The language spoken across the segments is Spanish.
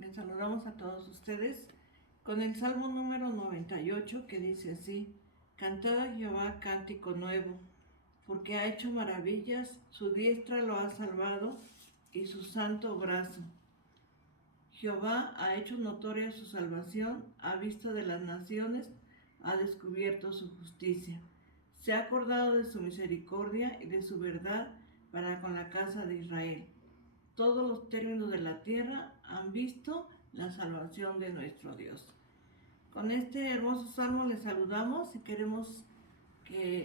Les saludamos a todos ustedes con el Salmo número 98 que dice así: Cantad a Jehová cántico nuevo, porque ha hecho maravillas, su diestra lo ha salvado y su santo brazo. Jehová ha hecho notoria su salvación, a vista de las naciones, ha descubierto su justicia. Se ha acordado de su misericordia y de su verdad para con la casa de Israel. Todos los términos de la tierra han visto la salvación de nuestro Dios. Con este hermoso salmo les saludamos y queremos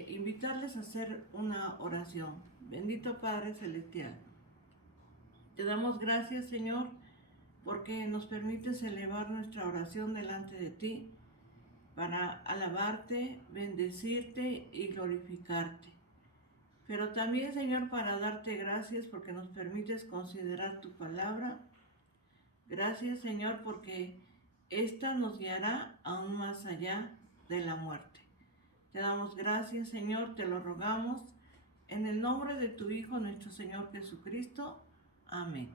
invitarles a hacer una oración. Bendito Padre Celestial, te damos gracias, Señor, porque nos permites elevar nuestra oración delante de ti para alabarte, bendecirte y glorificarte. Pero también, Señor, para darte gracias porque nos permites considerar tu palabra. Gracias, Señor, porque esta nos guiará aún más allá de la muerte. Te damos gracias, Señor, te lo rogamos, en el nombre de tu Hijo, nuestro Señor Jesucristo. Amén.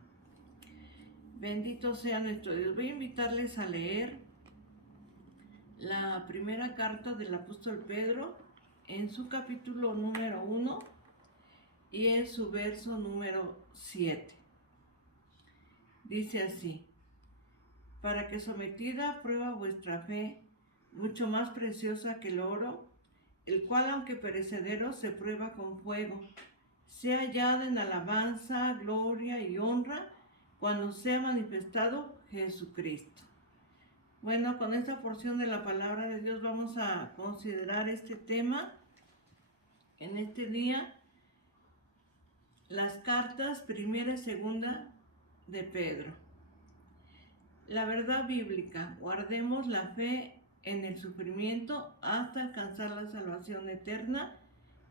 Bendito sea nuestro Dios. Voy a invitarles a leer la primera carta del apóstol Pedro en su capítulo número 1 y en su verso número 7. Dice así: para que sometida a prueba vuestra fe, mucho más preciosa que el oro, el cual aunque perecedero se prueba con fuego, sea hallada en alabanza, gloria y honra cuando sea manifestado Jesucristo. Bueno, con esta porción de la palabra de Dios vamos a considerar este tema en este día, las cartas primera y segunda de Pedro. La verdad bíblica: guardemos la fe en el sufrimiento hasta alcanzar la salvación eterna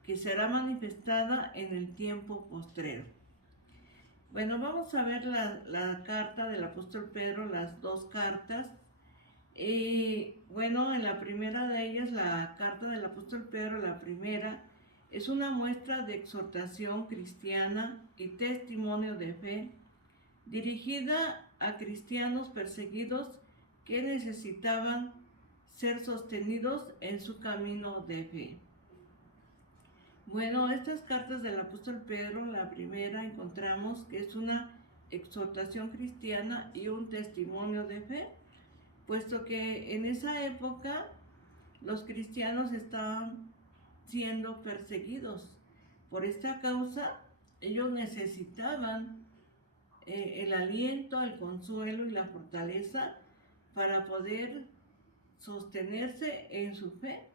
que será manifestada en el tiempo postrero. Bueno, vamos a ver la carta del apóstol Pedro, las dos cartas. Y bueno, en la primera de ellas, la carta del apóstol Pedro, la primera, es una muestra de exhortación cristiana y testimonio de fe, dirigida a cristianos perseguidos que necesitaban ser sostenidos en su camino de fe. Bueno, estas cartas del apóstol Pedro, la primera encontramos que es una exhortación cristiana y un testimonio de fe, puesto que en esa época los cristianos estaban siendo perseguidos. Por esta causa, ellos necesitaban el aliento, el consuelo y la fortaleza para poder sostenerse en su fe.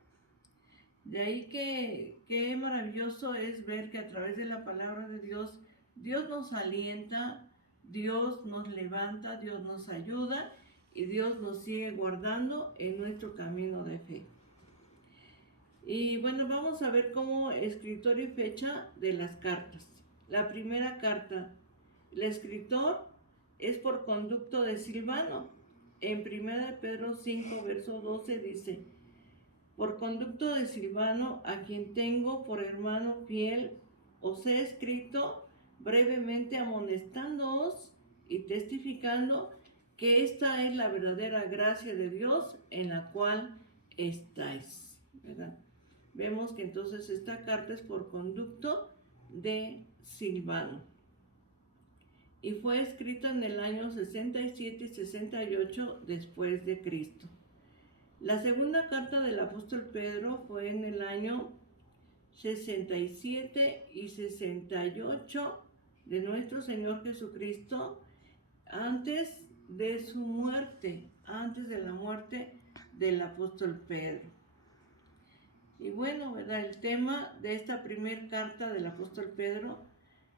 De ahí que qué maravilloso es ver que a través de la palabra de Dios, Dios nos alienta, Dios nos levanta, Dios nos ayuda y Dios nos sigue guardando en nuestro camino de fe. Y bueno, vamos a ver cómo escritor y fecha de las cartas. La primera carta, el escritor es por conducto de Silvano. En 1 Pedro 5, verso 12 dice: por conducto de Silvano, a quien tengo por hermano fiel, os he escrito brevemente amonestándoos y testificando que esta es la verdadera gracia de Dios en la cual estáis, ¿verdad? Vemos que entonces esta carta es por conducto de Silvano y fue escrita en el año 67 y 68 después de Cristo. La segunda carta del apóstol Pedro fue en el año 67 y 68 de nuestro Señor Jesucristo, antes de su muerte, antes de la muerte del apóstol Pedro. Y bueno, ¿verdad? El tema de esta primera carta del apóstol Pedro,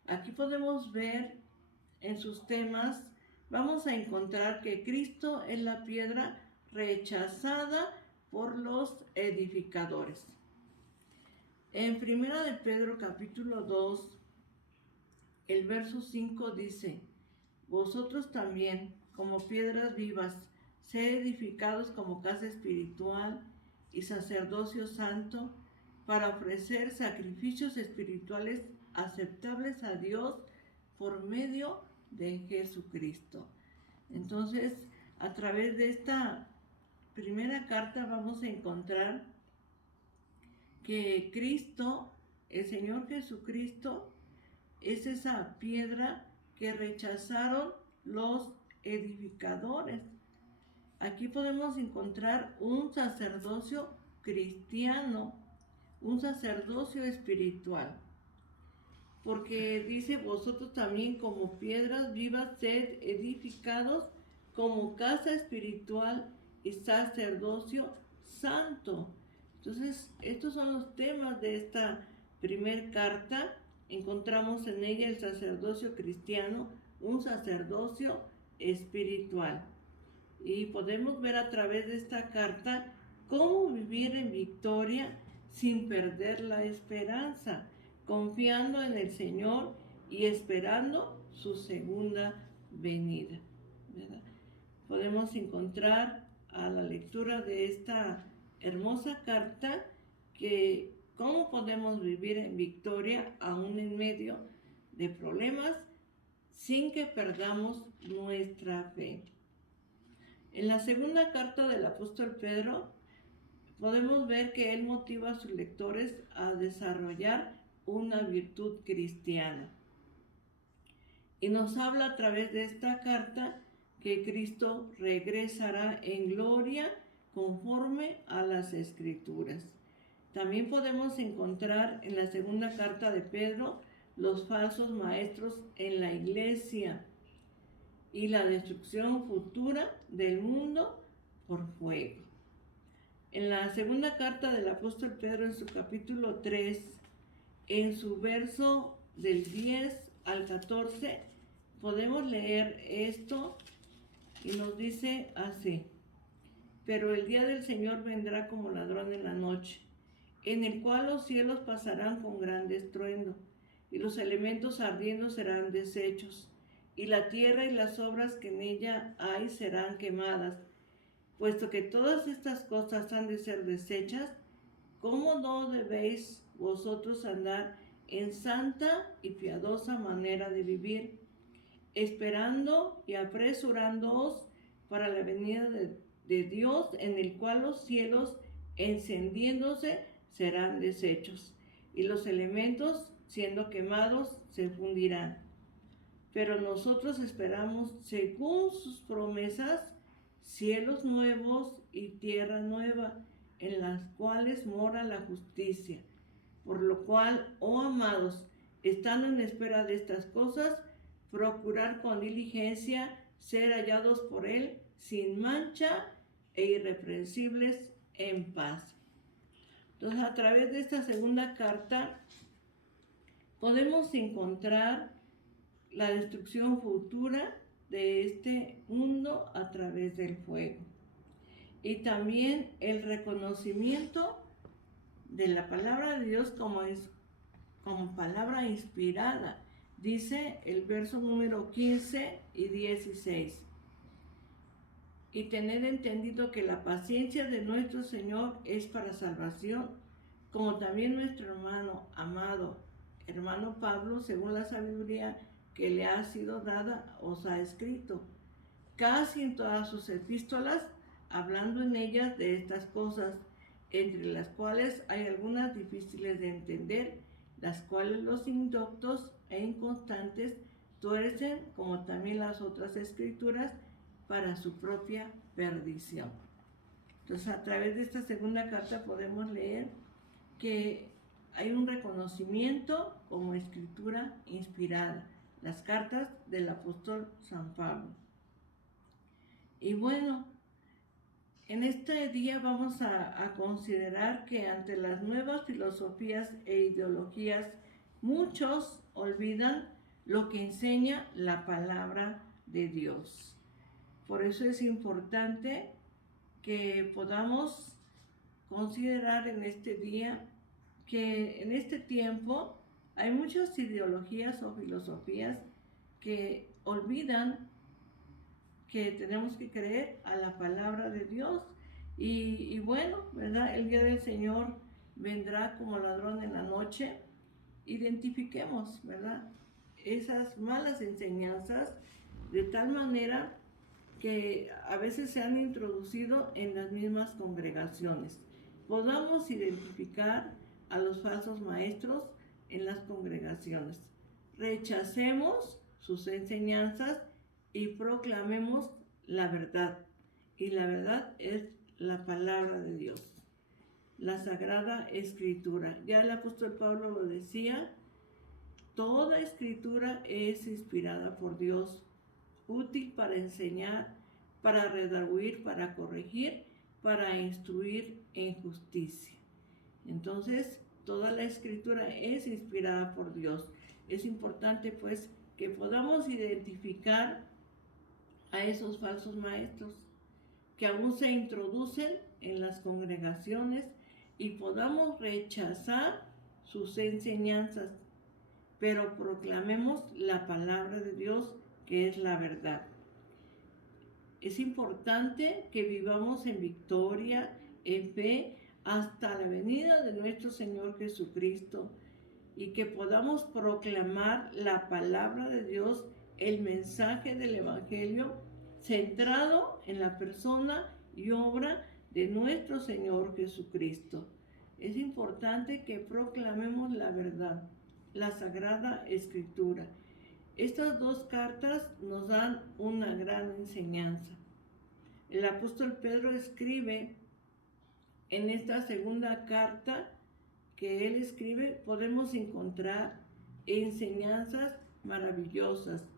aquí podemos ver en sus temas, vamos a encontrar que Cristo es la piedra rechazada por los edificadores. En 1 de Pedro capítulo 2, el verso 5 dice: vosotros también, como piedras vivas, sed edificados como casa espiritual y sacerdocio santo, para ofrecer sacrificios espirituales aceptables a Dios por medio de Jesucristo. Entonces, a través de esta primera carta vamos a encontrar que Cristo, el Señor Jesucristo, es esa piedra que rechazaron los edificadores. Aquí podemos encontrar un sacerdocio cristiano, un sacerdocio espiritual. Porque dice, vosotros también como piedras vivas sed edificados como casa espiritual y sacerdocio santo. Entonces, estos son los temas de esta primer carta. Encontramos en ella el sacerdocio cristiano, un sacerdocio espiritual. Y podemos ver a través de esta carta cómo vivir en victoria sin perder la esperanza, confiando en el Señor y esperando su segunda venida, ¿verdad? Podemos encontrar a la lectura de esta hermosa carta que cómo podemos vivir en victoria aún en medio de problemas sin que perdamos nuestra fe. En la segunda carta del apóstol Pedro podemos ver que él motiva a sus lectores a desarrollar una virtud cristiana. Y nos habla a través de esta carta que Cristo regresará en gloria conforme a las Escrituras. También podemos encontrar en la segunda carta de Pedro los falsos maestros en la iglesia y la destrucción futura del mundo por fuego. En la segunda carta del apóstol Pedro, en su capítulo 3, en su verso del 10 al 14, podemos leer esto y nos dice así: pero el día del Señor vendrá como ladrón en la noche, en el cual los cielos pasarán con gran estruendo, y los elementos ardiendo serán deshechos, y la tierra y las obras que en ella hay serán quemadas. Puesto que todas estas cosas han de ser deshechas, ¿cómo no debéis vosotros andar en santa y piadosa manera de vivir, esperando y apresurándoos para la venida de Dios, en el cual los cielos encendiéndose serán deshechos, y los elementos siendo quemados se fundirán? Pero nosotros esperamos, según sus promesas, cielos nuevos y tierra nueva, en las cuales mora la justicia. Por lo cual, oh amados, estando en espera de estas cosas, procurar con diligencia ser hallados por Él sin mancha e irreprensibles en paz. Entonces, a través de esta segunda carta podemos encontrar la destrucción futura de este mundo a través del fuego. Y también el reconocimiento de la palabra de Dios como palabra inspirada. Dice el verso número 15 y 16. Y tened entendido que la paciencia de nuestro Señor es para salvación, como también nuestro hermano amado, hermano Pablo, según la sabiduría que le ha sido dada, os ha escrito, casi en todas sus epístolas, hablando en ellas de estas cosas, entre las cuales hay algunas difíciles de entender, las cuales los indoctos e inconstantes tuercen, como también las otras escrituras, para su propia perdición. Entonces, a través de esta segunda carta podemos leer que hay un reconocimiento como escritura inspirada, las cartas del apóstol San Pablo. Y bueno, en este día vamos a considerar que ante las nuevas filosofías e ideologías, muchos olvidan lo que enseña la palabra de Dios. Por eso es importante que podamos considerar en este día que en este tiempo hay muchas ideologías o filosofías que olvidan que tenemos que creer a la palabra de Dios. Y bueno, ¿verdad? El día del Señor vendrá como ladrón en la noche. Identifiquemos, ¿verdad?, esas malas enseñanzas de tal manera que a veces se han introducido en las mismas congregaciones. Podamos identificar a los falsos maestros en las congregaciones. Rechacemos sus enseñanzas y proclamemos la verdad. Y la verdad es la palabra de Dios, la Sagrada Escritura. Ya el apóstol Pablo lo decía, toda escritura es inspirada por Dios, útil para enseñar, para redarguir, para corregir, para instruir en justicia. Entonces, toda la escritura es inspirada por Dios. Es importante, pues, que podamos identificar a esos falsos maestros que aún se introducen en las congregaciones y podamos rechazar sus enseñanzas, pero proclamemos la palabra de Dios, que es la verdad. Es importante que vivamos en victoria, en fe, hasta la venida de nuestro Señor Jesucristo, y que podamos proclamar la palabra de Dios, el mensaje del Evangelio, centrado en la persona y obra de nuestro Señor Jesucristo. Es importante que proclamemos la verdad, la Sagrada Escritura. Estas dos cartas nos dan una gran enseñanza. El apóstol Pedro escribe en esta segunda carta que él escribe, podemos encontrar enseñanzas maravillosas,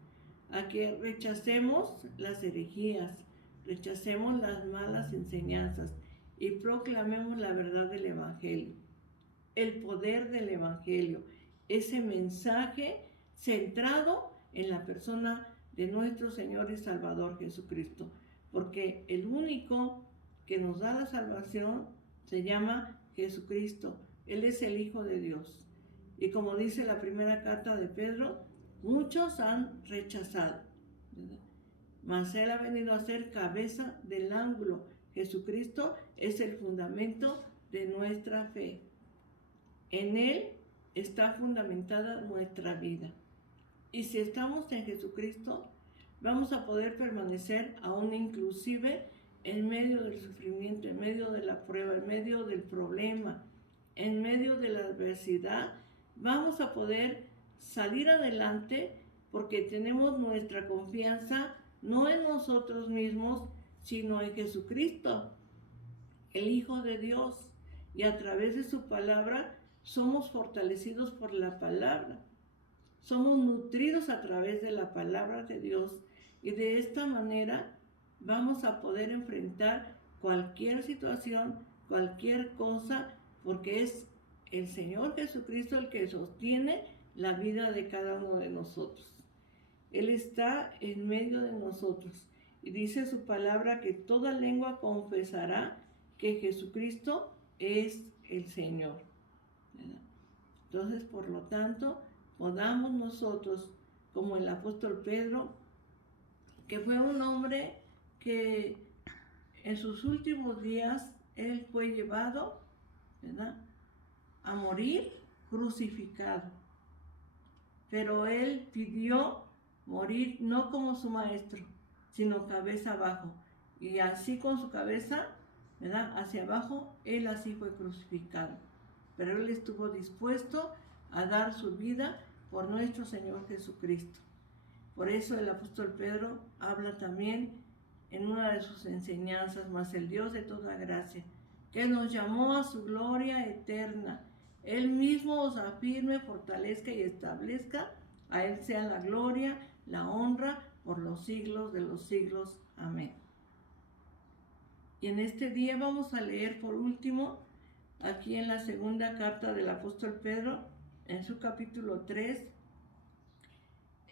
a que rechacemos las herejías, rechacemos las malas enseñanzas y proclamemos la verdad del Evangelio, el poder del Evangelio, ese mensaje centrado en la persona de nuestro Señor y Salvador Jesucristo, porque el único que nos da la salvación se llama Jesucristo. Él es el Hijo de Dios. Y como dice la primera carta de Pedro, muchos han rechazado, ¿verdad? Mas Él ha venido a ser cabeza del ángulo. Jesucristo es el fundamento de nuestra fe. En Él está fundamentada nuestra vida. Y si estamos en Jesucristo, vamos a poder permanecer aún inclusive en medio del sufrimiento, en medio de la prueba, en medio del problema, en medio de la adversidad. Vamos a poder salir adelante porque tenemos nuestra confianza no en nosotros mismos, sino en Jesucristo, el Hijo de Dios. Y a través de su palabra somos fortalecidos por la palabra. Somos nutridos a través de la palabra de Dios. Y de esta manera vamos a poder enfrentar cualquier situación, cualquier cosa, porque es el Señor Jesucristo el que sostiene la vida de cada uno de nosotros. Él está en medio de nosotros y dice su palabra que toda lengua confesará que Jesucristo es el Señor, ¿verdad? Entonces, por lo tanto, podamos nosotros, como el apóstol Pedro, que fue un hombre que en sus últimos días él fue llevado, ¿verdad?, a morir crucificado. Pero él pidió morir no como su maestro, sino cabeza abajo. Y así con su cabeza, ¿verdad?, hacia abajo, él así fue crucificado. Pero él estuvo dispuesto a dar su vida por nuestro Señor Jesucristo. Por eso el apóstol Pedro habla también en una de sus enseñanzas, mas el Dios de toda gracia, que nos llamó a su gloria eterna, Él mismo os afirme, fortalezca y establezca. A Él sea la gloria, la honra, por los siglos de los siglos. Amén. Y en este día vamos a leer por último, aquí en la segunda carta del apóstol Pedro, en su capítulo 3,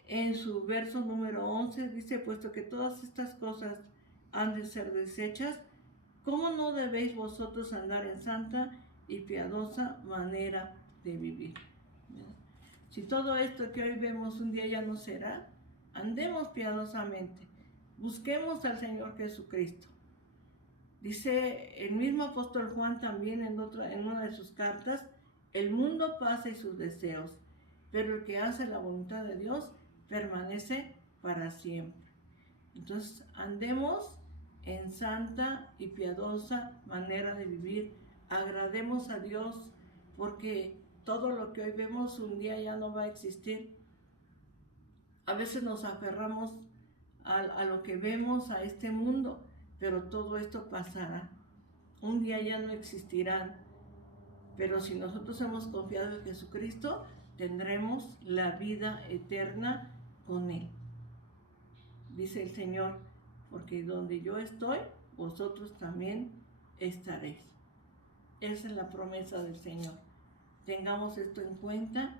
en su verso número 11, dice, puesto que todas estas cosas han de ser deshechas, ¿cómo no debéis vosotros andar en santa y piadosa manera de vivir? Si todo esto que hoy vemos un día ya no será, andemos piadosamente, busquemos al Señor Jesucristo. Dice el mismo apóstol Juan también en una de sus cartas, el mundo pasa y sus deseos, pero el que hace la voluntad de Dios permanece para siempre. Entonces, andemos en santa y piadosa manera de vivir. Agrademos a Dios porque todo lo que hoy vemos un día ya no va a existir. A veces nos aferramos a lo que vemos, a este mundo, pero todo esto pasará. Un día ya no existirán. Pero si nosotros hemos confiado en Jesucristo, tendremos la vida eterna con Él. Dice el Señor, porque donde yo estoy, vosotros también estaréis. Esa es la promesa del Señor. Tengamos esto en cuenta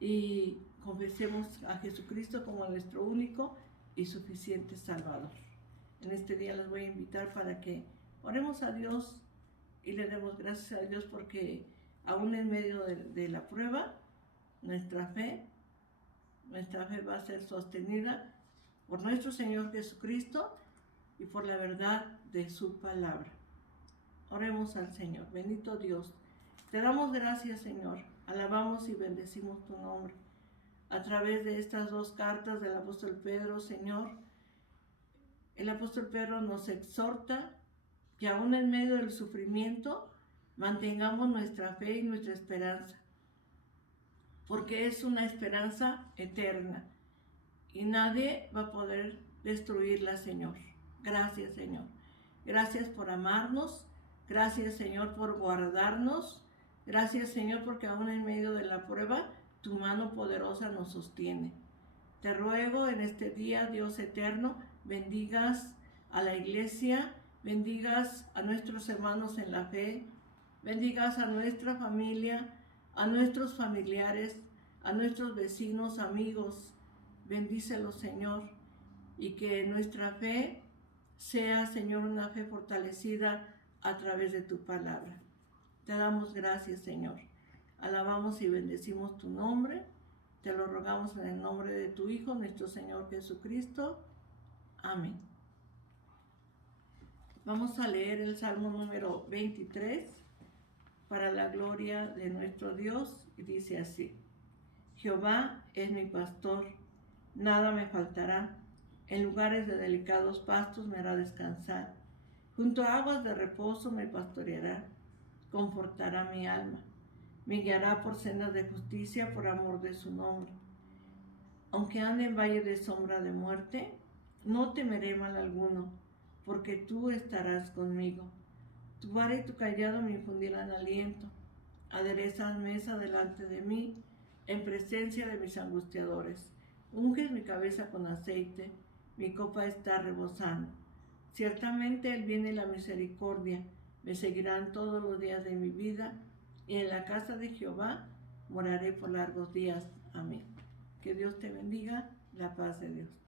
y confesemos a Jesucristo como nuestro único y suficiente Salvador. En este día les voy a invitar para que oremos a Dios y le demos gracias a Dios porque aún en medio de la prueba, nuestra fe va a ser sostenida por nuestro Señor Jesucristo y por la verdad de su palabra. Oremos al Señor. Bendito Dios, te damos gracias, Señor. Alabamos y bendecimos tu nombre. A través de estas dos cartas del apóstol Pedro, Señor, el apóstol Pedro nos exhorta que aún en medio del sufrimiento mantengamos nuestra fe y nuestra esperanza, porque es una esperanza eterna y nadie va a poder destruirla, Señor. Gracias, Señor. Gracias por amarnos. Gracias, Señor, por guardarnos. Gracias, Señor, porque aún en medio de la prueba, tu mano poderosa nos sostiene. Te ruego en este día, Dios eterno, bendigas a la iglesia, bendigas a nuestros hermanos en la fe, bendigas a nuestra familia, a nuestros familiares, a nuestros vecinos, amigos. Bendícelos, Señor, y que nuestra fe sea, Señor, una fe fortalecida a través de tu palabra. Te damos gracias, Señor. Alabamos y bendecimos tu nombre. Te lo rogamos en el nombre de tu Hijo, nuestro Señor Jesucristo. Amén. Vamos a leer el Salmo número 23 para la gloria de nuestro Dios y dice así: Jehová es mi pastor, nada me faltará. En lugares de delicados pastos me hará descansar. Junto a aguas de reposo me pastoreará. Confortará mi alma. Me guiará por sendas de justicia por amor de su nombre. Aunque ande en valle de sombra de muerte, no temeré mal alguno, porque tú estarás conmigo. Tu vara y tu cayado me infundirán aliento. Aderezas mesa delante de mí, en presencia de mis angustiadores. Unges mi cabeza con aceite, mi copa está rebosando. Ciertamente el bien y la misericordia me seguirán todos los días de mi vida, y en la casa de Jehová moraré por largos días. Amén. Que Dios te bendiga, la paz de Dios.